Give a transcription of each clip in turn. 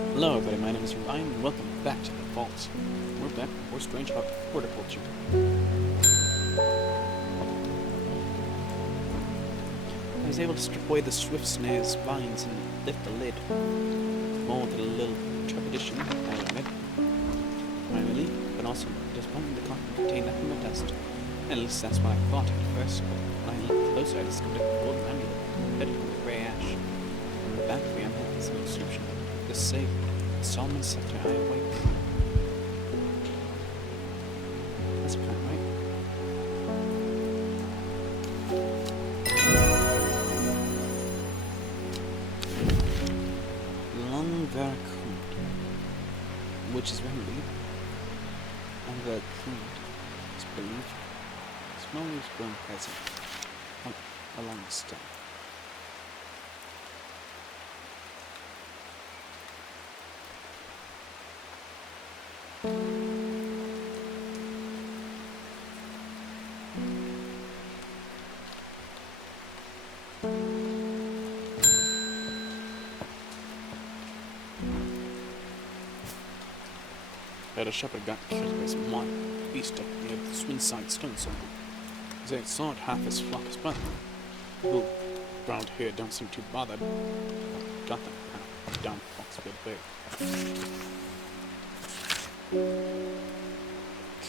Hello everybody, my name is Ryan and welcome back to the vault. We're back with more strange horticulture. I was able to strip away the swift snare's vines and lift the lid. More with a little trepidation, I admit. My relief, but also disappointing the coffin contained nothing but dust. At least that's what I thought at first, but when I looked closer I discovered a golden amulet embedded in the grey ash. On the back of the amulet is an inscription. The sacred Solomon scepter I await. That's a plan, right? Long Veracruz, which is remedy, and Veracruz is believed. Slowly is grown present along the stem. That a shepherd got killed by some wild beast up near the Swinside stone circle. They saw it half his flock as well. People around here don't seem too bothered. Got them kind of down Foxwood Bay.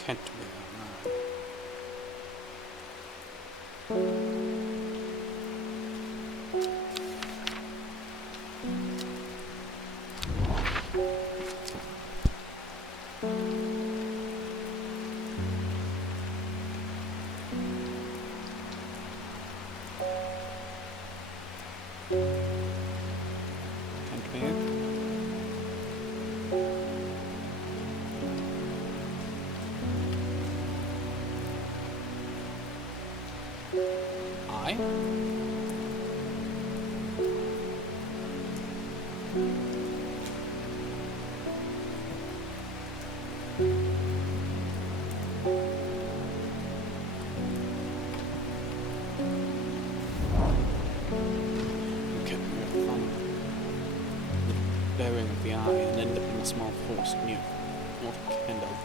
Can't be that. I? Bearing of the eye and end up in a small forest near North Kendall.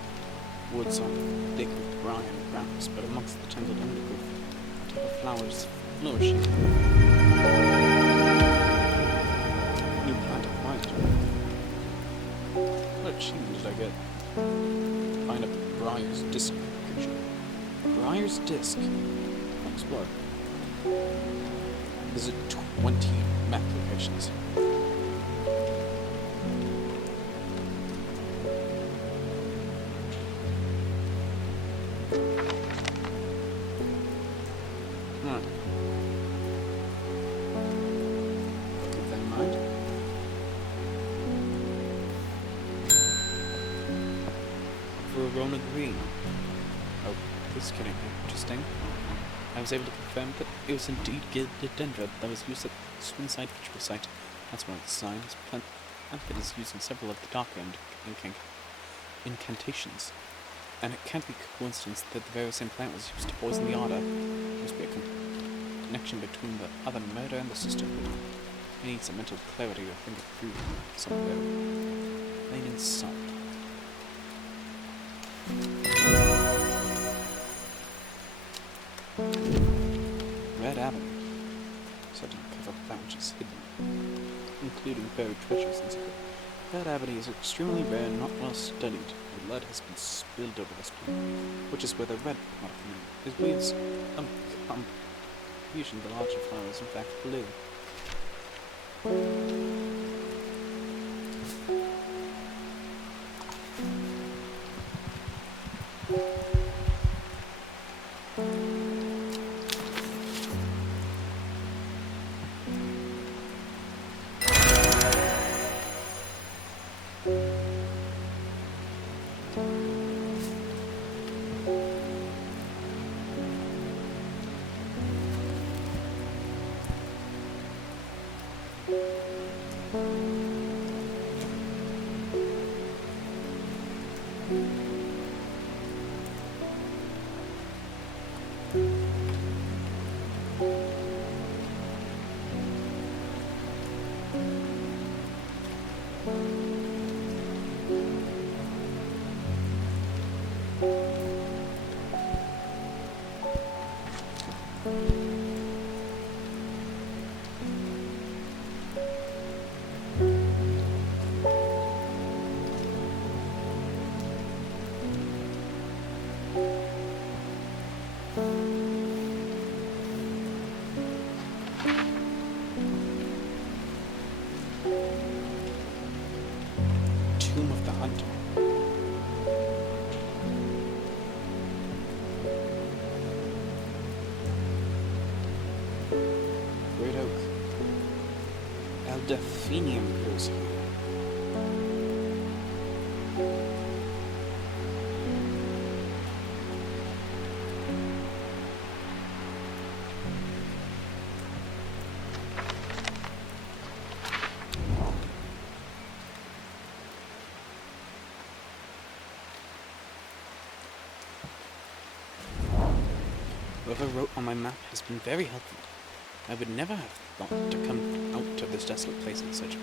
Woods are thick with briar and grass, but amongst the tangled undergrowth, a type of flowers flourishing. New plant acquired. What achievement did I get? Find a Briar's Disc creature. Briar's Disc. Explore. Visit 20 map locations. Keep that in mind. Verona Green. Oh, this is getting interesting. I was able to confirm that it was indeed gilded dendra that was used at the Swinside ritual site. That's one of the signs. Plant that is used in several of the darker incantations. And it can't be a coincidence that the very same plant was used to poison the Order. There must be a connection between the other murder and the sisterhood. I need some mental clarity to think it through somewhere. Plain in sight. Red Avenue. Certain cover up that which is hidden, including buried treasures and secret. Red Avenue is extremely rare and not well studied. Blood has been spilled over this plant, which is where the red part of the name is. Weirds confusion. The larger flower is in fact blue. Tomb of the Hunter. Great Oak. Delphinium grows here. Whoever wrote on my map has been very helpful. I would never have thought to come out to this desolate place in search of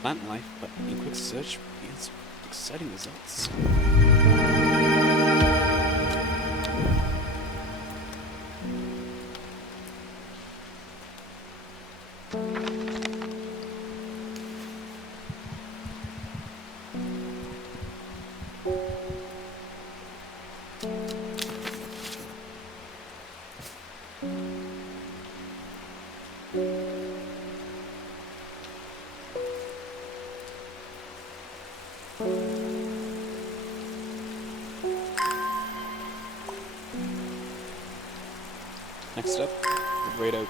plant life, but a quick search yields exciting results. Next up, the Great Oak.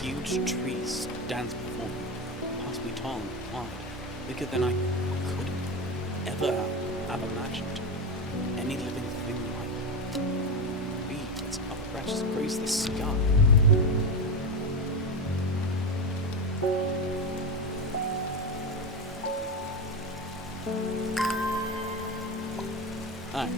Huge trees dance before me, possibly tall and wide, bigger than I could ever have imagined. Any living thing like be, its upper branches graze the sky. Hi.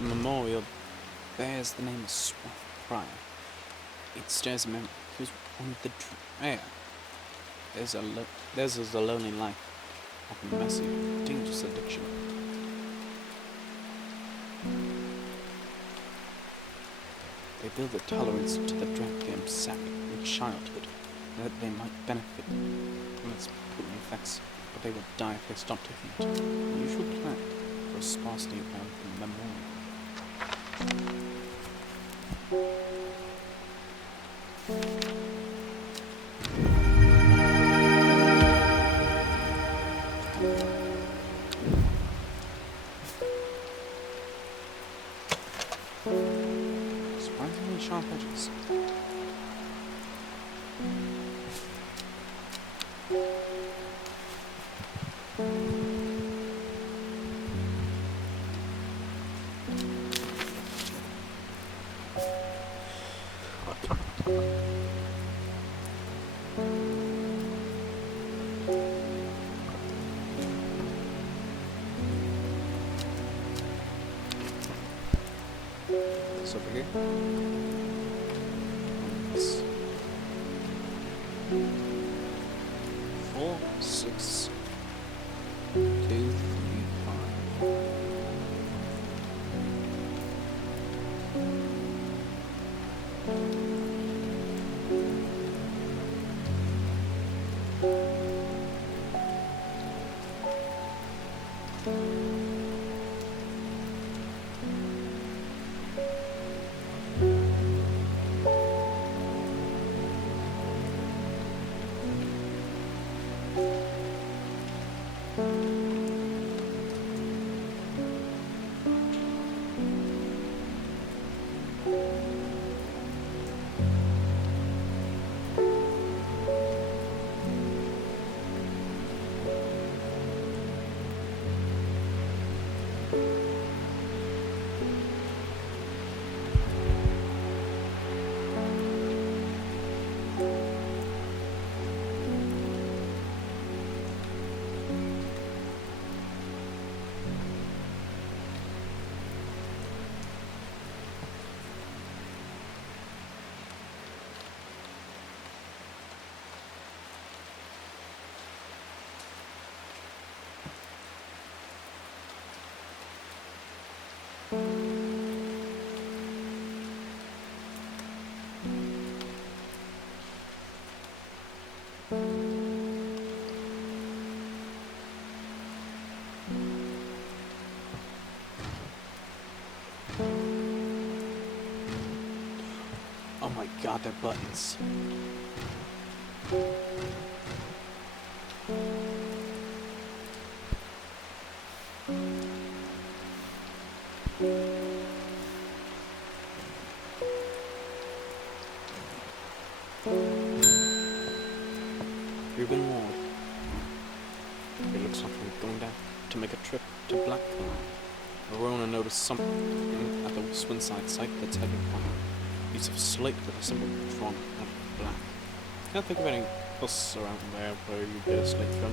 Memorial bears the name of Swath Prior. It stirs a memory. He was one of the theirs is a lonely life, often messy, dangerous addiction. They build a tolerance to the drug they sap in childhood, that they might benefit from its potent effects, but they will die if they stop taking it. The usual plan for a sparsely around memorial. Surprisingly sharp edges. This over here. Nice. 4, 6, 2, 3, 5. Oh my god, they're buttons. Reuben Ward. It looks like we're going down to make a trip to Blackpool. Verona noticed something at the Swinside site that's headed by a piece of slate with a symbol drawn out black. Can't think of anything else around there where you get a slate from.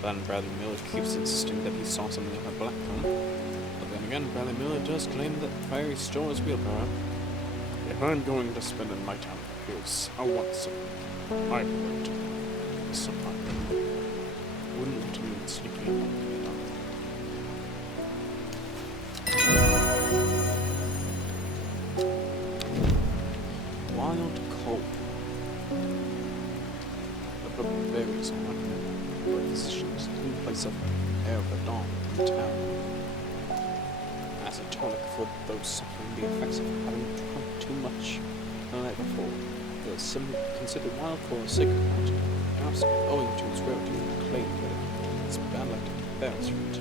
But then Bradley Miller keeps insisting that he saw something in her black comb. But then again, Bradley Miller does claim that Fiery stole his wheelbarrow. If I'm going to spend a night out in the hills, I want some. I would. Some I wouldn't want to be sleeping alone. Wild cold. The barbarians are like where physicians in place of air of the dawn in town. As a tonic for those suffering the effects of having drunk too much the night before, it is considered wild for a sacred night, perhaps owing to its rarity and claim that it's bad like bear's fruit.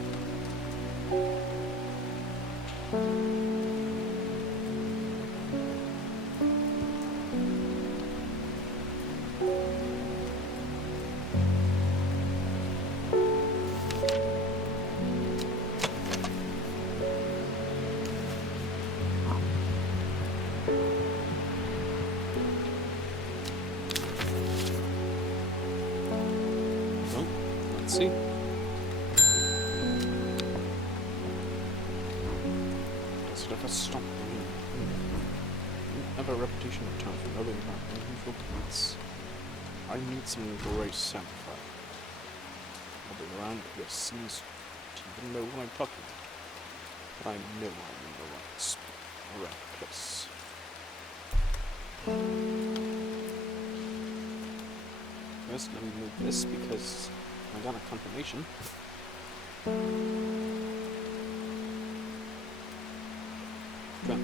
See? Does it ever stop raining? I have a reputation of time for rubbing about unusual plants. I need some great sanctifier. I'll be around here seems to even know what I'm talking about. But I know I'm in the right spot, the right place. First, let me move this because I got a confirmation. Got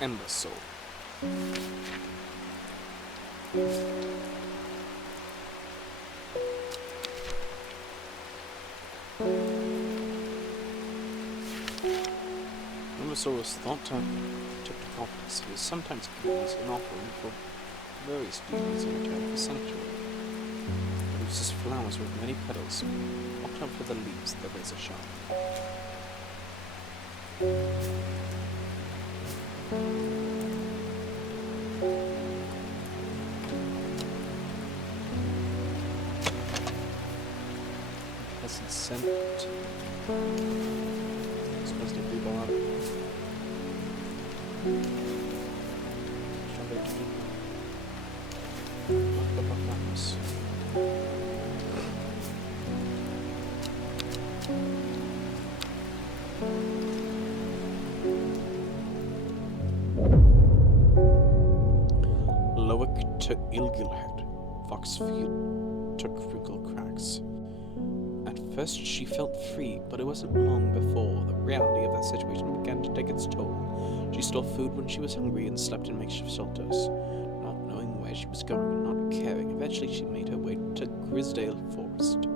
Ember Soul. So was thought to tip to prophets. It is sometimes given as an offering for various deities in return for sanctuary. It produces flowers with many petals. Watch out for the leaves, the razor sharp. Pleasant scent. It's supposed to be bad. Strawberry tea. Not the flowers. Lowick to Ilgilhead, Foxfield to Crinkle Crags. At first she felt free, but it wasn't long before the reality of that situation began to take its toll. She stole food when she was hungry and slept in makeshift shelters, not knowing where she was going and not caring. Eventually she made her way to Grisdale Forest.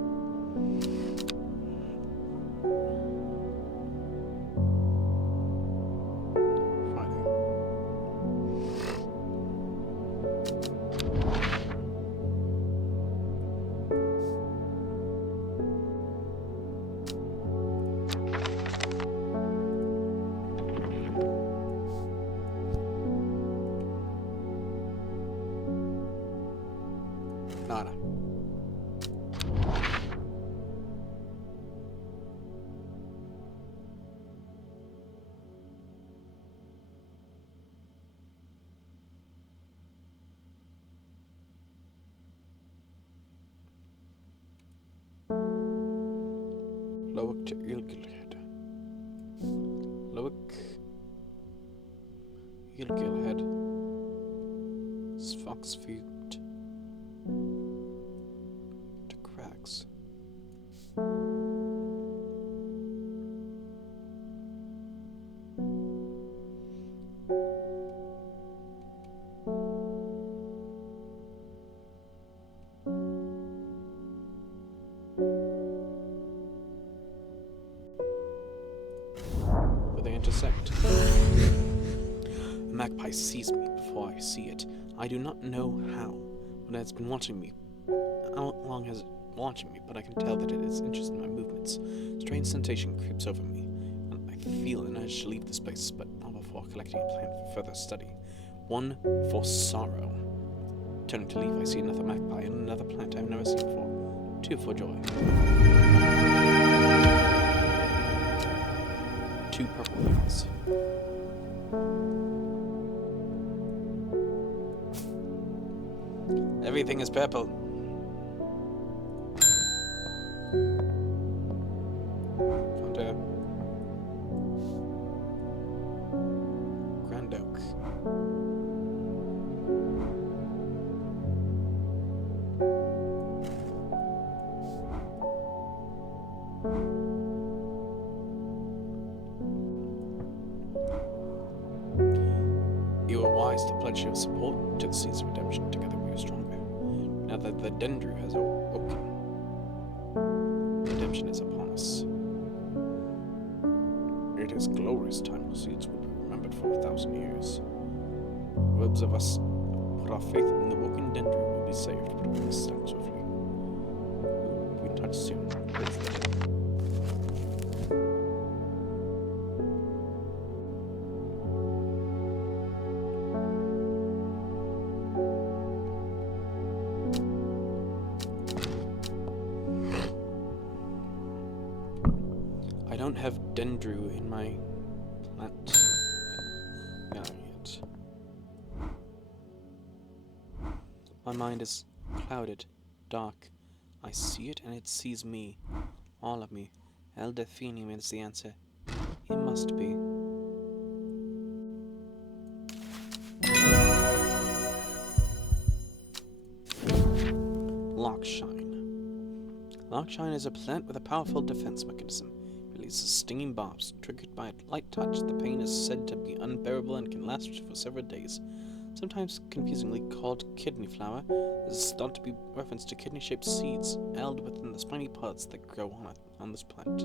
Lowick to Ilgilhead. Lowick, Ilgilhead, Foxfield to Crags. Where they intersect. A magpie sees me before I see it. I do not know how, but it has been watching me. How long has it been watching me? But I can tell that it is interested in my movements. Strange sensation creeps over me, and I feel an urge to leave this place, but not before collecting a plan for further study. One for sorrow. Turning to leave, I see another magpie and another plant I have never seen before. Two for joy. Two purple things. Everything is purple. Found a Grand Oak. You were wise to pledge your support to the Seeds of Redemption. Together we are stronger. Now that the Dendru has awoken, redemption is upon us. It is glorious time. The Seeds will be remembered for 1,000 years. Those of us who put our faith in the woken Dendru will be saved, but we must stand swiftly. We will be in touch soon. Praise the Lord. I don't have Dendru in my plant yet. My mind is clouded, dark. I see it and it sees me. All of me. El Delphinium is the answer. It must be. Lockshine. Lockshine is a plant with a powerful defense mechanism. Releases stinging barbs. Triggered by a light touch, the pain is said to be unbearable and can last for several days. Sometimes confusingly called kidney flower, this is thought to be reference to kidney-shaped seeds held within the spiny pods that grow on this plant.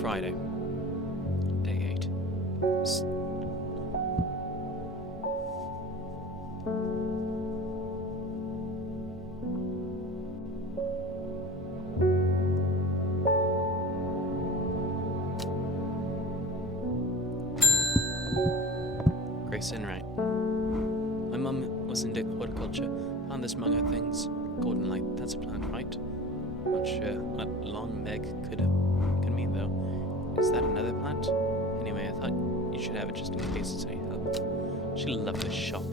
Friday, day 8. Grace Enright. My mum was into horticulture, found this among her things. Golden light, that's a plant, right? Not sure what long Meg could mean though. Is that another plant? Anyway, I thought you should have it just in case it's any help. She'll love this shop.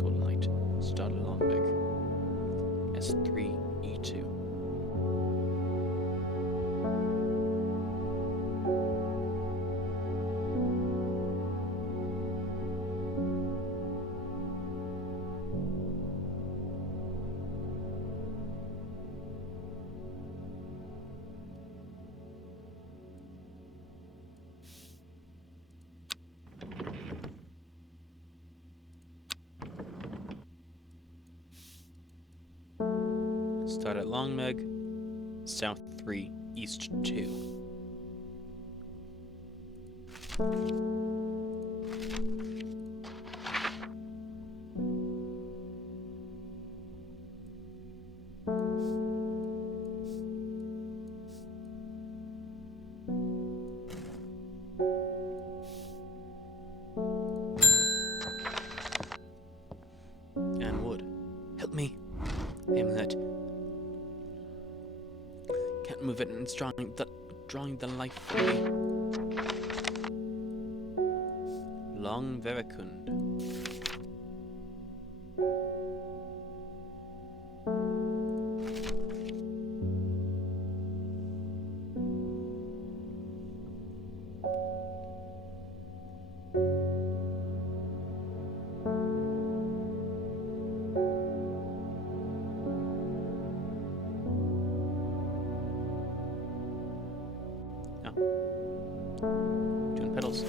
Golden light. Started along Meg. S3E2. Start at Longmeg, south 3, east 2. And wood. Help me. I'm hurt. Can't move it and it's drawing the life from me. Long Verakund. Doing pedals.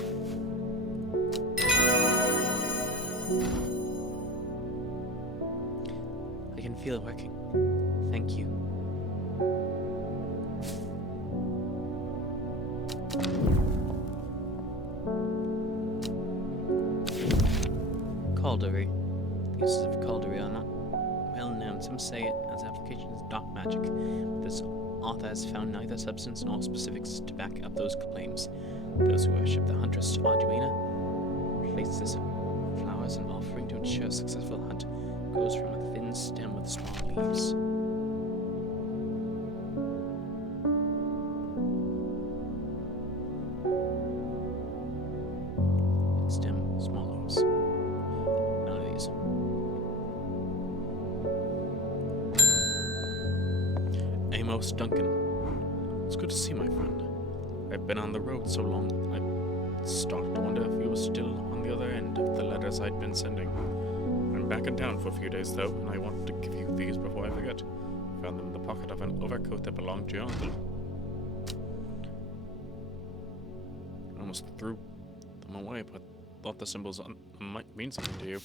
I can feel it working. Thank you. Caldery. The uses of Caldery are not well known. Some say it as application is dark magic. This author has found neither substance nor specifics to back up those claims. Those who worship the huntress Arduina place this flower as an offering to ensure a successful hunt. It grows from a thin stem with small leaves. Stem, small leaves. Melodies. Amos Duncan. It's good to see my friend. I've been on the road so long, I started to wonder if he was still on the other end of the letters I'd been sending. I'm back in town for a few days though, and I wanted to give you these before I forget. Found them in the pocket of an overcoat that belonged to your uncle. I almost threw them away, but thought the symbols might mean something to you.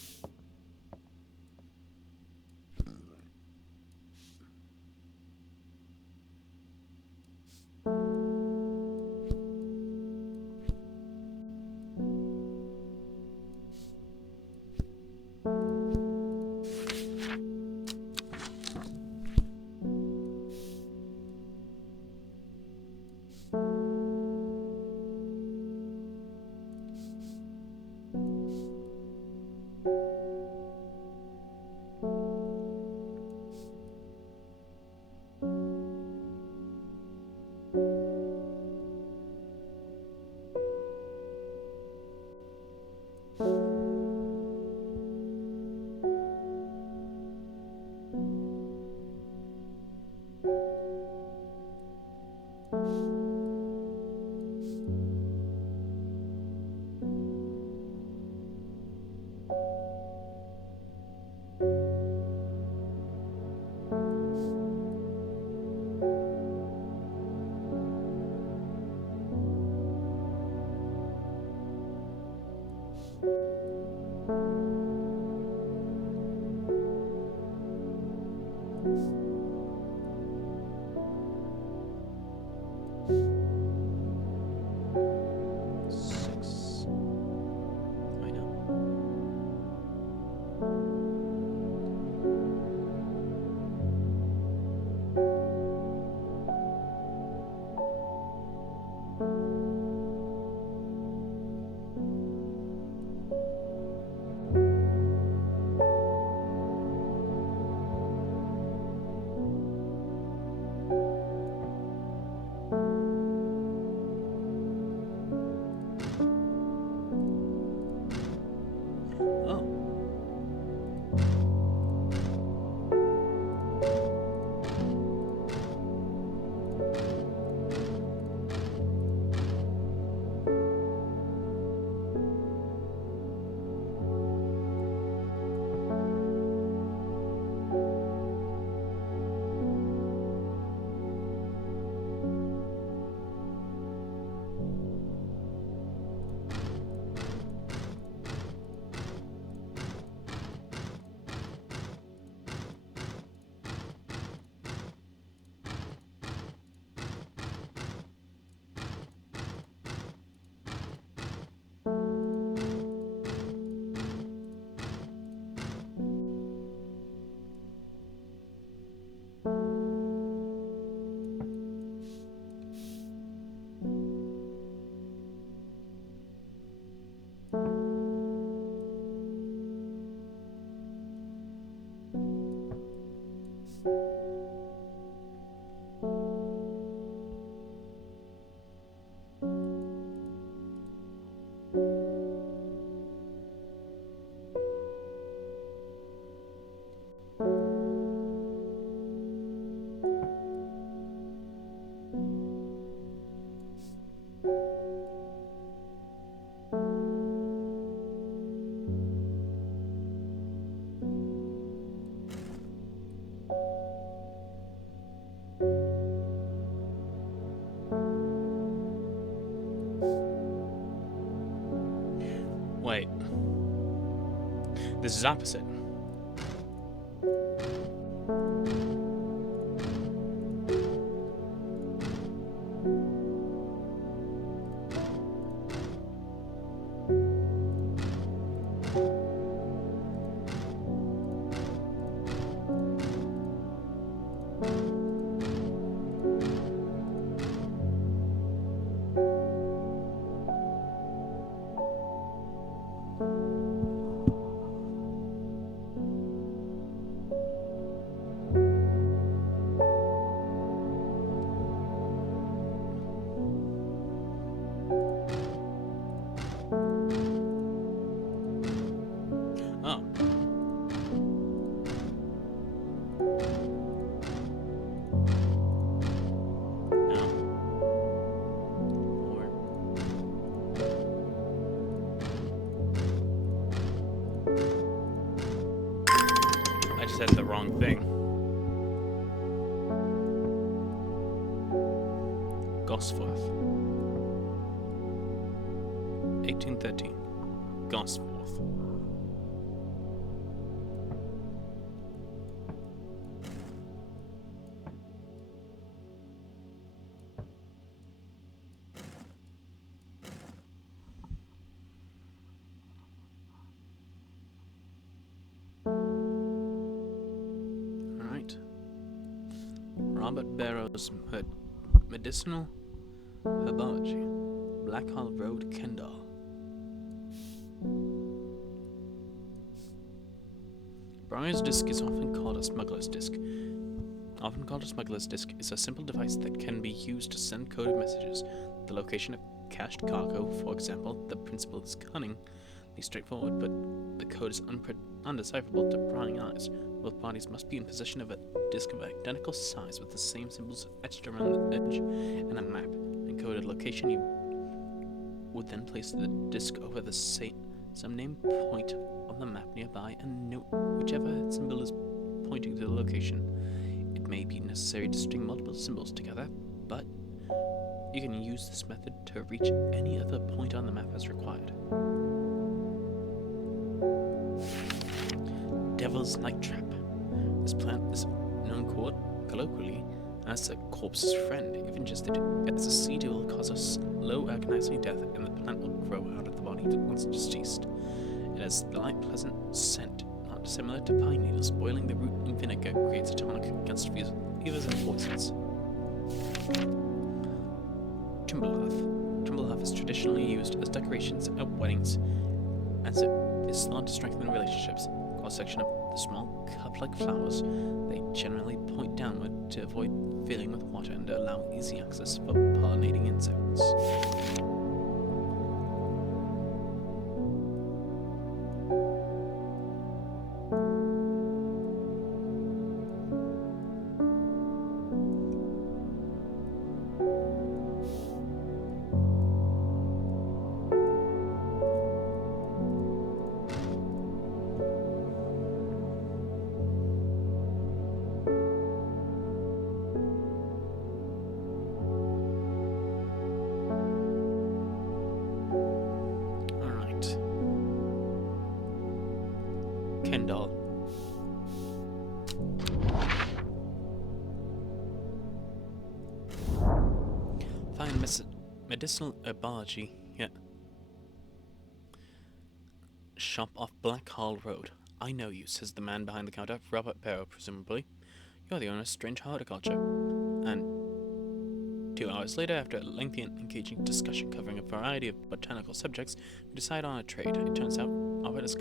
This is opposite. Oh. No. 4. I just said the wrong thing. Gosforth. 1813. Gosforth. Alright. Robert Barrow's Medicinal Herbology. Blackhall Road, Kendall. Briar's disc is often called a smuggler's disc. Often called a smuggler's disc is a simple device that can be used to send coded messages. The location of cached cargo, for example, the principle is cunningly straightforward, but the code is undecipherable to prying eyes. Both parties must be in possession of a disc of identical size with the same symbols etched around the edge and a map. Encoded location, you would then place the disc over the some named point on the map nearby and note whichever symbol is pointing to the location. It may be necessary to string multiple symbols together, but you can use this method to reach any other point on the map as required. Devil's Night Trap. This plant is known colloquially as a corpse's friend. If ingested as a seed, it will cause a slow, agonizing death, and the plant will grow out of the body once deceased. It has a light, pleasant scent, not dissimilar to pine needles. Boiling the root in vinegar creates a tonic against fevers and poisons. Timberlath is traditionally used as decorations at weddings, as it is thought to strengthen relationships. Cross-section of the small cup-like flowers, they generally point downward to avoid filling with water and allow easy access for pollinating insects. Kendall. Find medicinal herbology. Yeah. Shop off Blackhall Road. I know you, says the man behind the counter, Robert Barrow, presumably. You're the owner of Strange Horticulture. And 2 hours later, after a lengthy and engaging discussion covering a variety of botanical subjects, we decide on a trade. It turns out Robert is a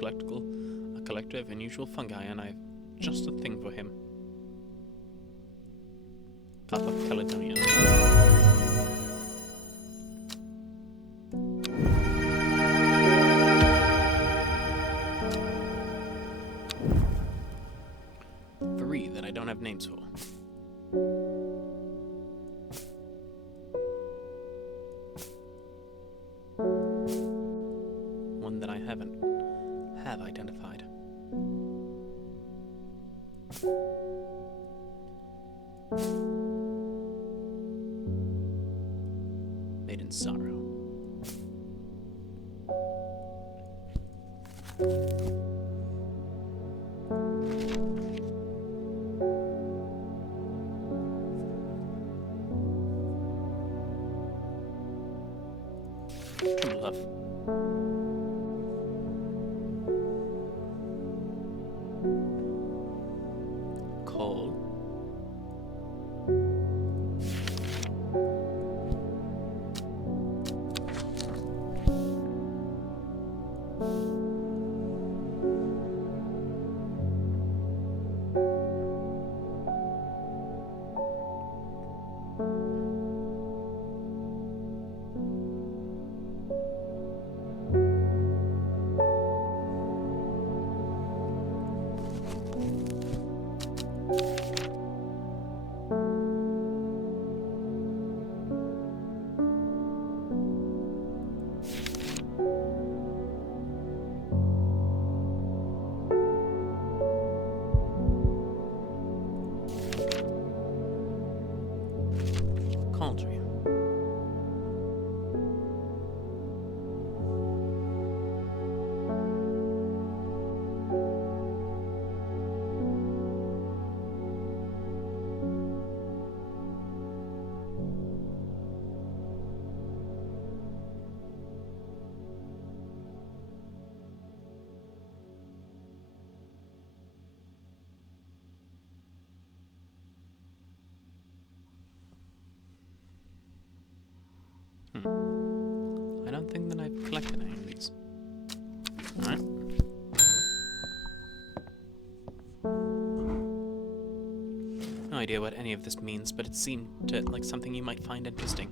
collector of unusual fungi, and I've just a thing for him. Cup of Caledonia. Three that I don't have names for. One that I have identified. Made in sorrow. don't think that I've collected any of these. Alright. No idea what any of this means, but it seemed like something you might find interesting.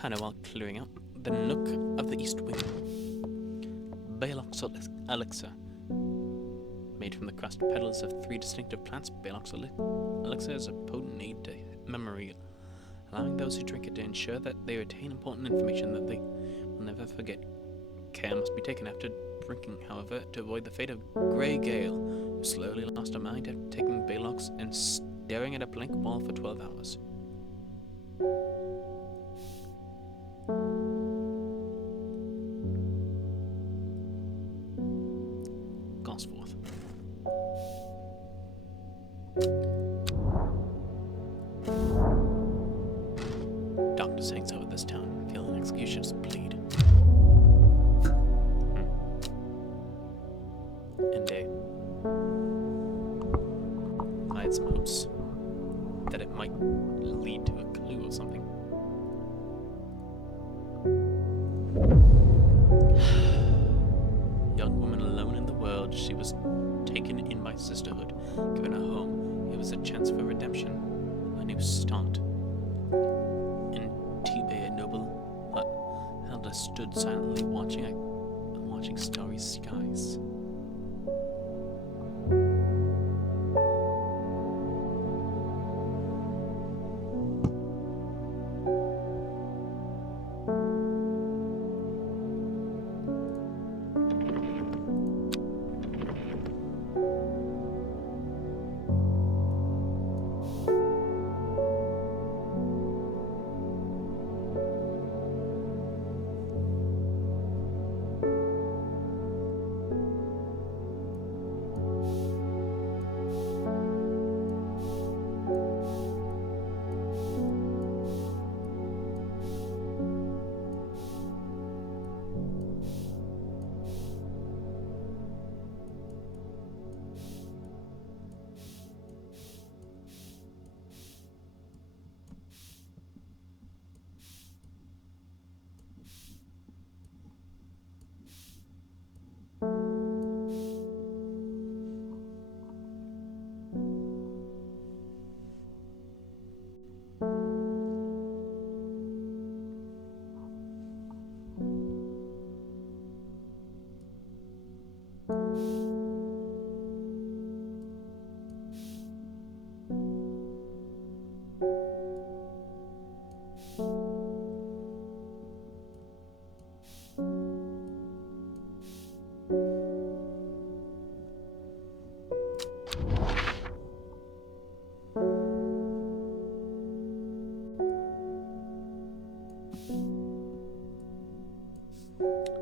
Found it while clearing out the nook of the east wing. Balox elixir. Made from the crushed petals of 3 distinctive plants, Balox elixir is a potent aid to memory, allowing those who drink it to ensure that they retain important information that they will never forget. Care must be taken after drinking, however, to avoid the fate of Grey Gale, who slowly lost her mind after taking Balox and staring at a blank wall for 12 hours. Gosforth. Darkness hangs over this town, killing executions bleed. And I had some hopes that it might lead to a clue or something. Young woman alone in the world, she was taken in by sisterhood, given a home. It was a chance for redemption, a new start. In Tibet, a noble elder stood silently watching starry skies.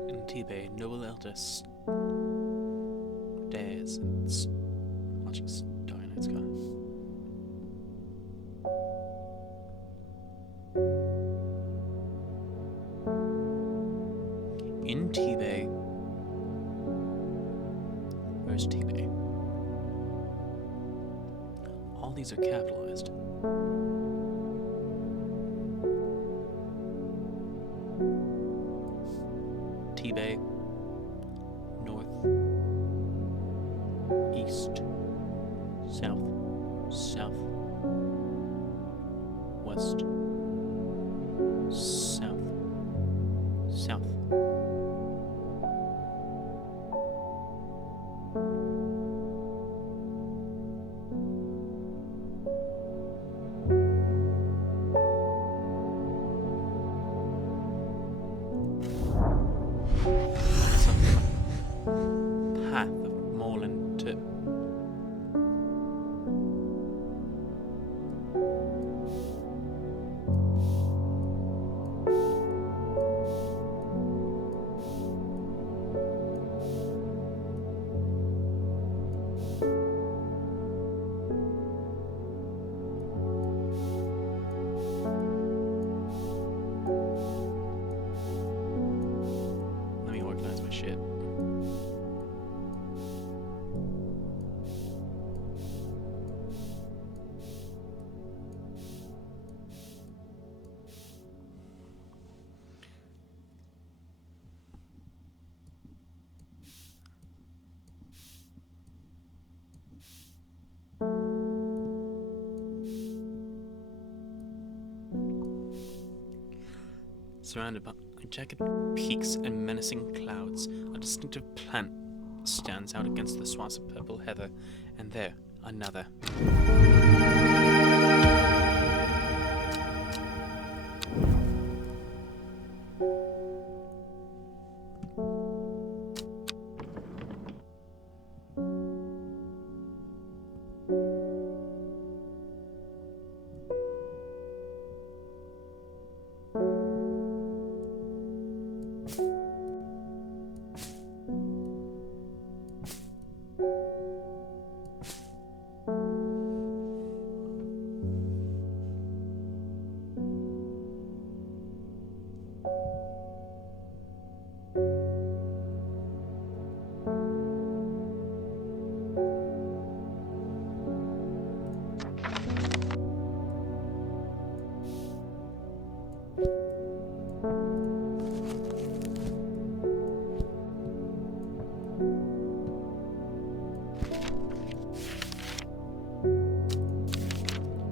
In Tibet, noble elder stares and watching starry night sky. In Tibet. Where's Tibet? All these are capitalized. Tibet, north, east, south, south, west, south, south. Path of Moreland to let me organize my shit. surrounded by jagged peaks and menacing clouds. A distinctive plant stands out against the swaths of purple heather, and there, another.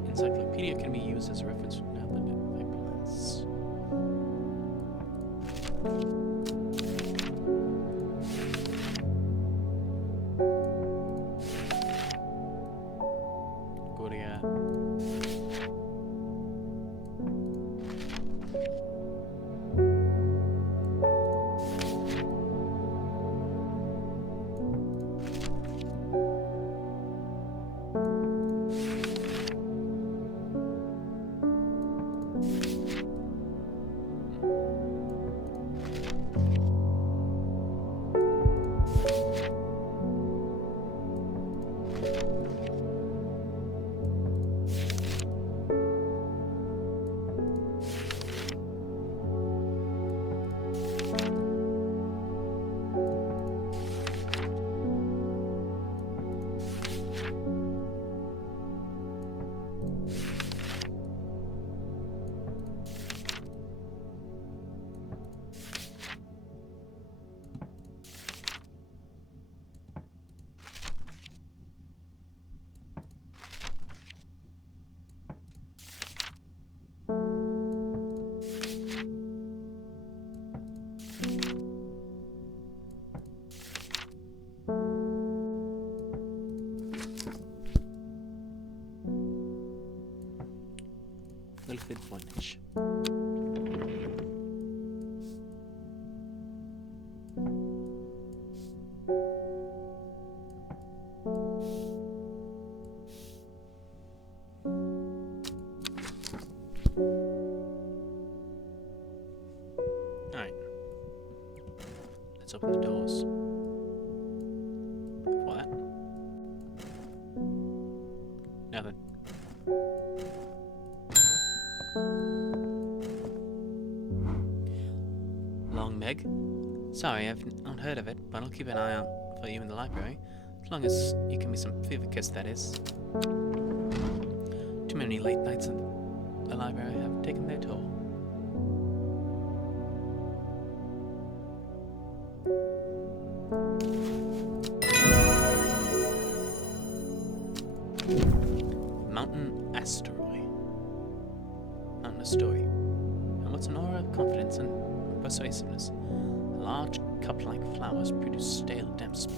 Encyclopedia can be used as a reference for now by plants. Goria. Wilfred Voynich. Alright. Let's open the doors. What? Nothing. Long Meg? Sorry, I've not heard of it, but I'll keep an eye out for you in the library. As long as you give me some Vivicus, that is. Too many late nights in the library have taken their toll. Mountain Asteroid. Mountain Asteroid. And what's an aura of confidence and persuasiveness? Large cup-like flowers produce stale, damp smell.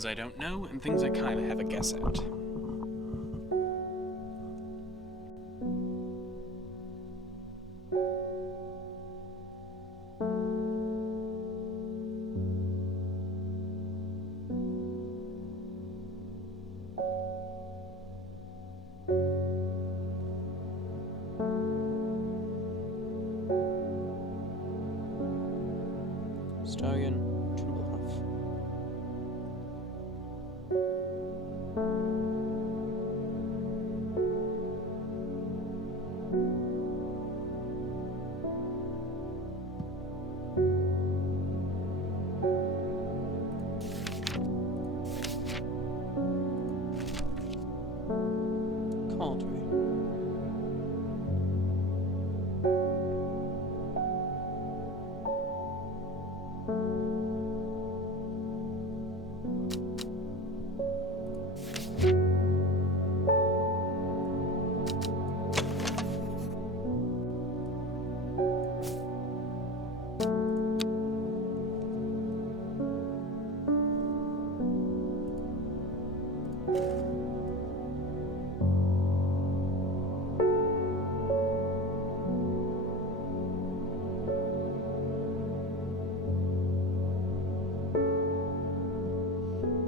things I don't know and things I kind of have a guess at. Starion, Trimblehuff. Cauldron.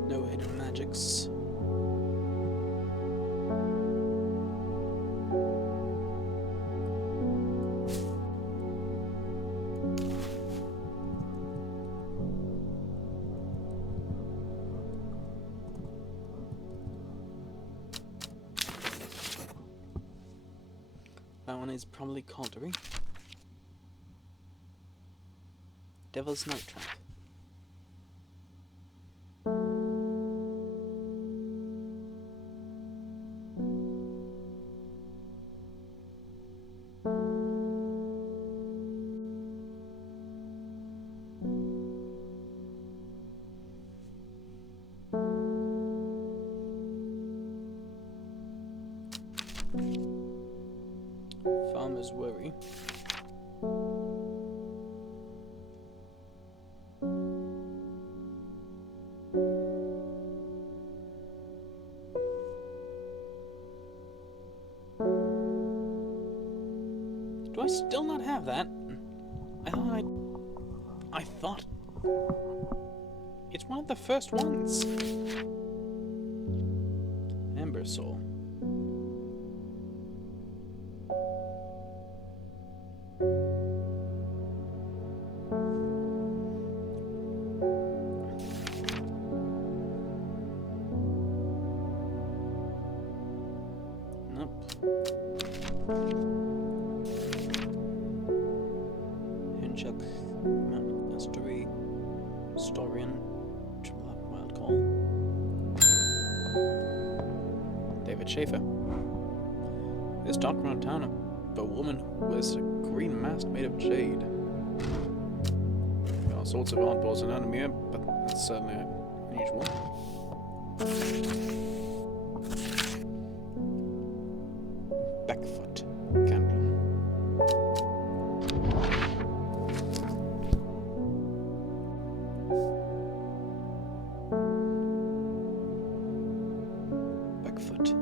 No hidden magics. That one is probably Caldery. Devil's Night Trap. Farmer's Worry. Do I still not have that? I thought it's one of the first ones. Ember Soul. Nope. Hinchuck, Mountain Estuary, Storian, Triblock, Wild Call. David Schaefer. There's talk around town of a woman who wears a green mask made of jade. Got all sorts of oddballs around here, but that's certainly unusual. Backfoot candle. Backfoot.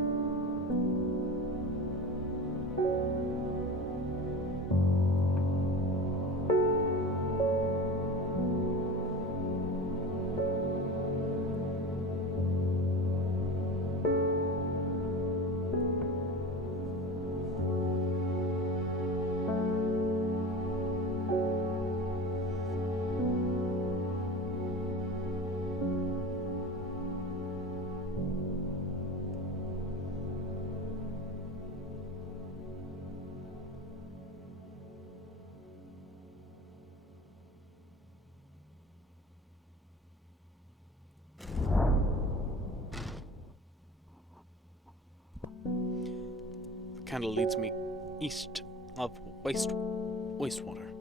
The candle leads me east of wastewater.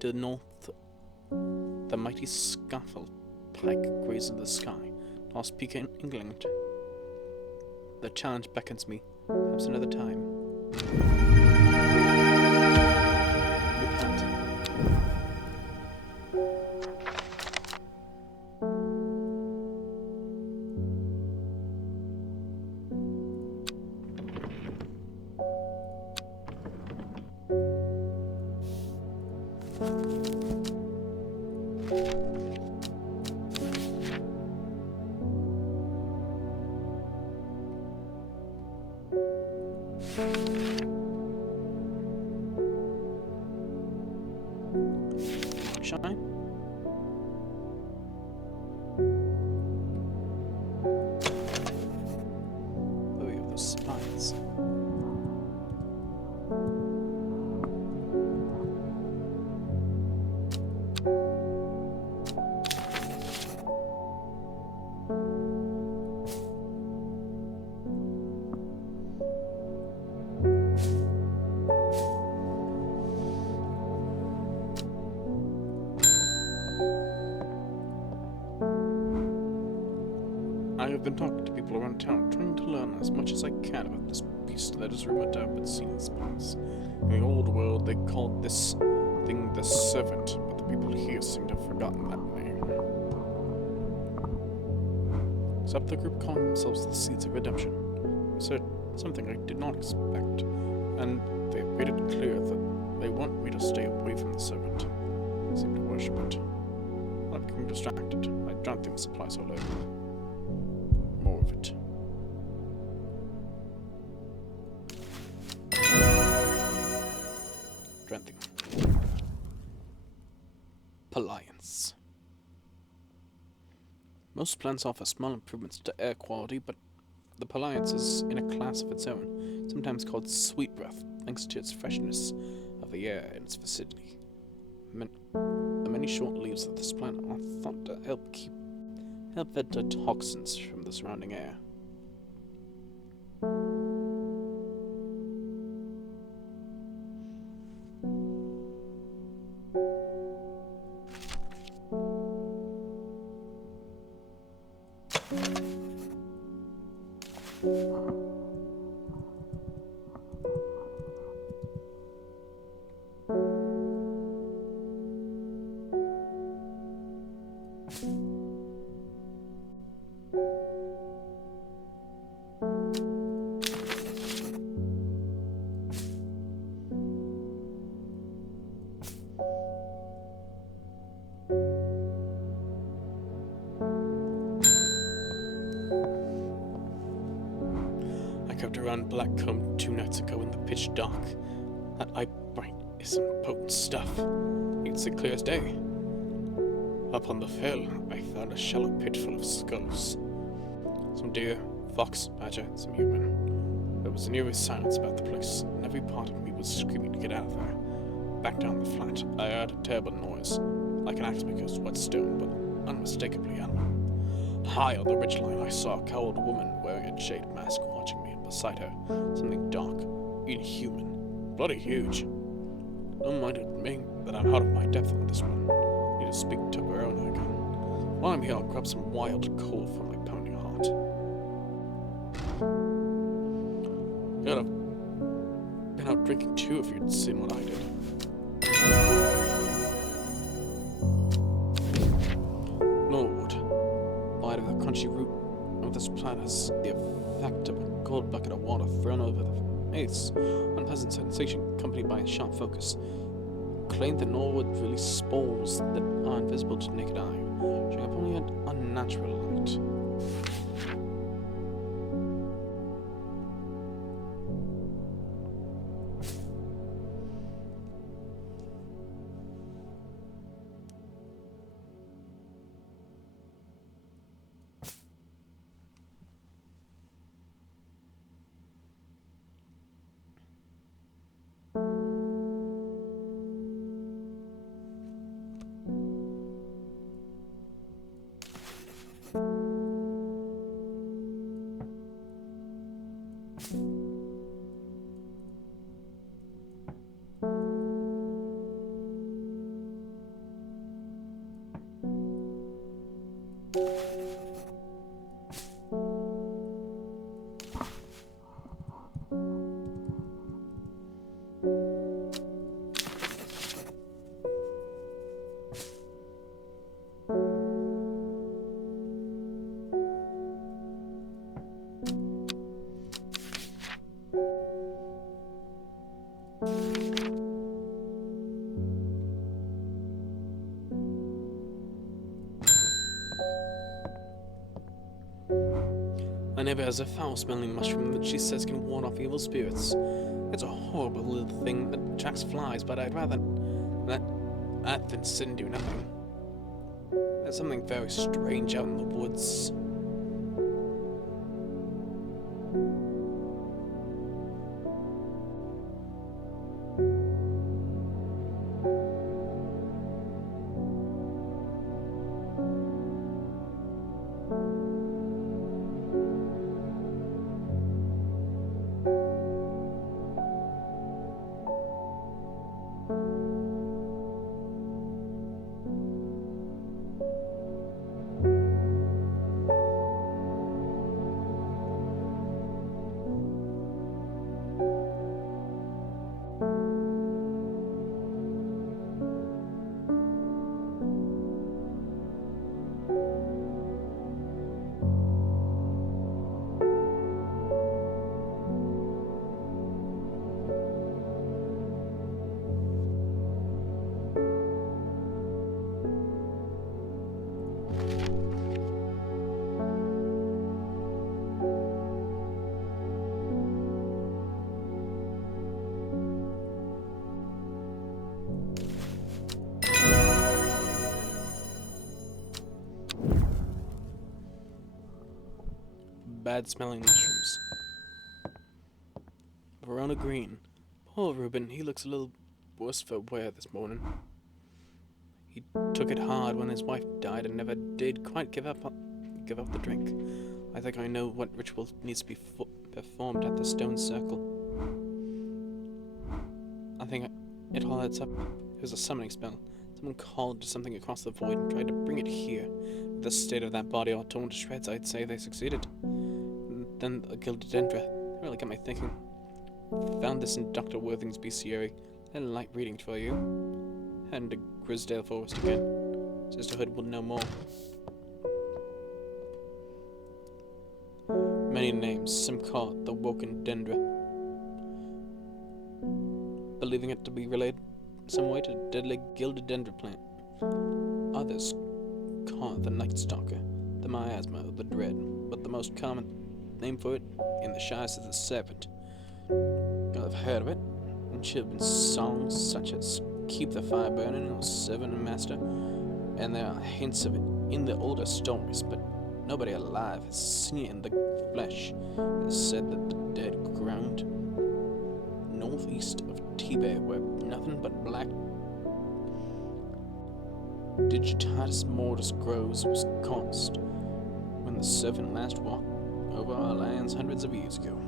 To the north, the mighty Scaffold Pike grazes the sky. Last peak in England. The challenge beckons me. Perhaps another time. Repent. Shine. Oh, we have those spines. I have been talking to people around town, trying to learn as much as I can about this beast that is rumored to have been seen in spots. In the old world, they called this thing the Servant, but the people here seem to have forgotten that name. Except the group calling themselves the Seeds of Redemption. They said something I did not expect, and they made it clear that they want me to stay away from the Servant. They seem to worship it. I became distracted. I drowned things supplies all over. More of it. Drenthing. Palliance. Most plants offer small improvements to air quality, but the Palliance is in a class of its own, sometimes called sweet breath, thanks to its freshness of the air in its vicinity. The many short leaves of this plant are thought to help filter toxins from the surrounding air. Kept around Blackcomb 2 nights ago in the pitch dark. That eye bright is some potent stuff. It's the clear as day. Up on the hill, I found a shallow pit full of skulls. Some deer, fox, badger, some human. There was an eerie silence about the place, and every part of me was screaming to get out of there. Back down the flat, I heard a terrible noise, like an axe against wet stone, but unmistakably animal. High on the ridgeline, I saw a cowled woman wearing a jade mask watching me, and beside her, something dark, inhuman, bloody huge. Don't mind admitting that I'm out of my depth on this one. Need to speak to Verona again. While I'm here, I'll grab some wild coal from my pounding heart. You'd have been out drinking too if you'd seen what I did. Lord, bite of the crunchy root of this plant has the effect of a cold bucket of water thrown over the face. Unpleasant sensation accompanied by a sharp focus. Claimed that Norwood release spores that are invisible to the naked eye, showing up only at unnatural light. My neighbor has a foul-smelling mushroom that she says can ward off evil spirits. It's a horrible little thing that attracts flies, but I'd rather that than sit and do nothing. There's something very strange out in the woods. Bad-smelling mushrooms. Verona Green. Poor Reuben, he looks a little worse for wear this morning. He took it hard when his wife died and never did quite give up the drink. I think I know what ritual needs to be performed at the stone circle. I think it all adds up. It was a summoning spell. Someone called something across the void and tried to bring it here. With the state of that body all torn to shreds, I'd say they succeeded. Then the Gilded Dendra really got me thinking. Found this in Dr. Worthing's bestiary. A light reading for you. Heading to Grisdale Forest again. Sisterhood will know more. Many names, some call it the Woken Dendra. Believing it to be related some way to the deadly Gilded Dendra plant. Others call it the Night Stalker, the miasma of the dread, but the most common name for it in the Shires is the Serpent. You'll have heard of it, and children's songs such as Keep the Fire Burning or Servant and Master, and there are hints of it in the older stories, but nobody alive has seen it in the flesh. It is said that the dead ground northeast of Tibet where nothing but black Digitatus mortis grows was caused when the serpent last walked over our lands hundreds of years ago.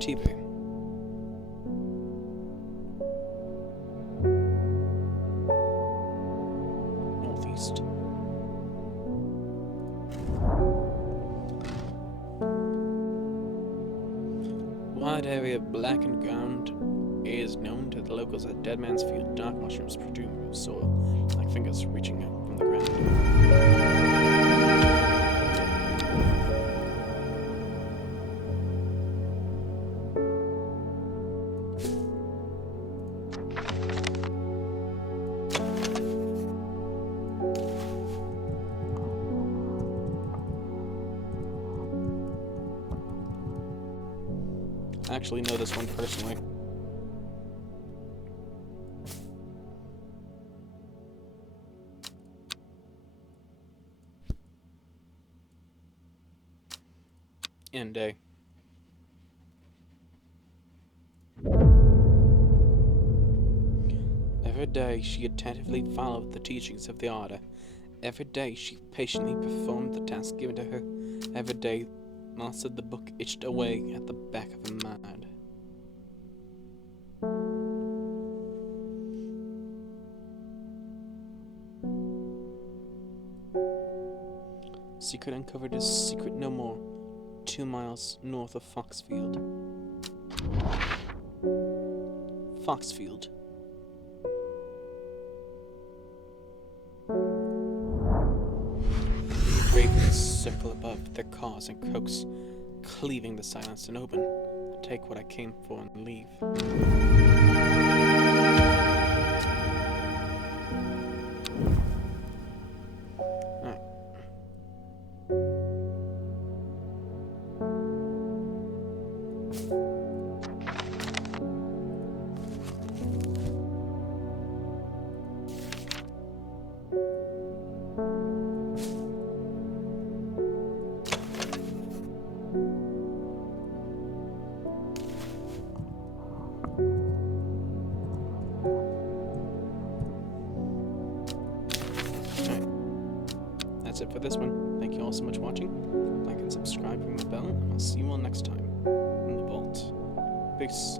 Tibet. Northeast. Wide area of blackened ground is known to the locals as Dead Man's Field. Dark mushrooms protrude from soil, like fingers reaching out from the ground. I actually know this one personally. End day. Every day she attentively followed the teachings of the order. Every day she patiently performed the task given to her. Every day mastered the book itched away at the back of her mind. Secret uncovered is secret no more. 2 miles north of Foxfield. Foxfield. Ravens circle above their caws and croaks, cleaving the silence and open. Take what I came for and leave. that's it for this one. Thank you all so much for watching. Like and subscribe, ring the bell, and I'll see you all next time in the vault. Peace.